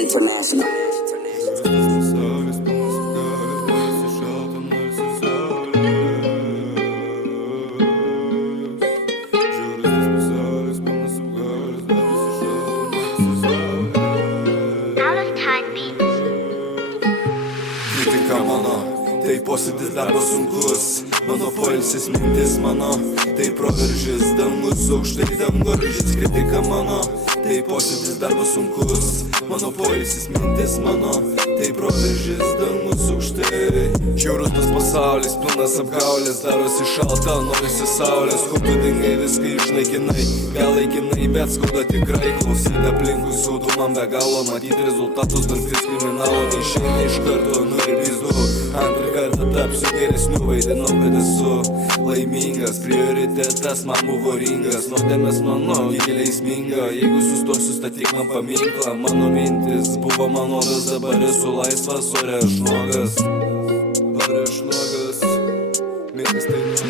International. Kritika mano, tai posėdis darbas sunkus, mano poilsis mintis mano, tai proveržis dangus aukštai dangoraižis. Kritika mano, tai posėdis darbas sunkus, mano poilsis mintis mano, tai proveržis dangus aukštai. Žiaurus tas pasaulis, pilnas apgaulės, darosi šalta, norisi saulės, kur tu dingai viską išnaikinai, gal laikinai, bet skauda tikrai. Klausyti aplinkui saudu man be galo, matyti rezultatus dantis kriminalo, neišeina iš karto, nu ir pizdu. Antrą kartą tapsiu geresniu, vaidinau, kad esu laimingas, prioritetas man buvo ringas, nuodėmės mano giliai sminga, jeigu sustosiu statyk man paminklą, mano mintis buvo manodas, dabar esu laisvas, ore aš nuogas.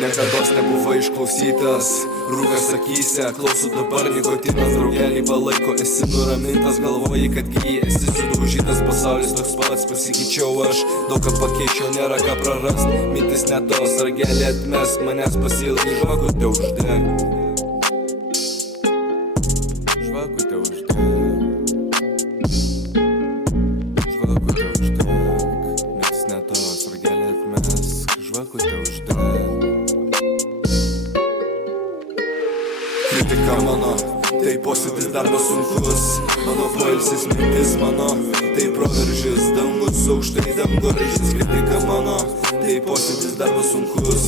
Niekados nebuvo išklausytas, rūkas akyse, klauso dabar nikotinas, draugelį palaiko, esi nuramintas, galvoji, kad gyji, esi sudaužytas, pasaulis toks pats, pasikeičiau aš, daug ką pakeičiau, nėra ką prarast, mintis ne tos, ragelį atmesk, manęs pasilgai, žvakutę uždeg. Žvakutę uždeg. Žvakutę uždeg. Mintis ne tos, ragelį atmesk, žvakutę uždeg. Kritika mano, tai posėdis darbas sunkus, mano poilsis mintis mano, tai proveržis dangus aukštai dangoraižis. Kritika mano, tai posėdis darbas sunkus,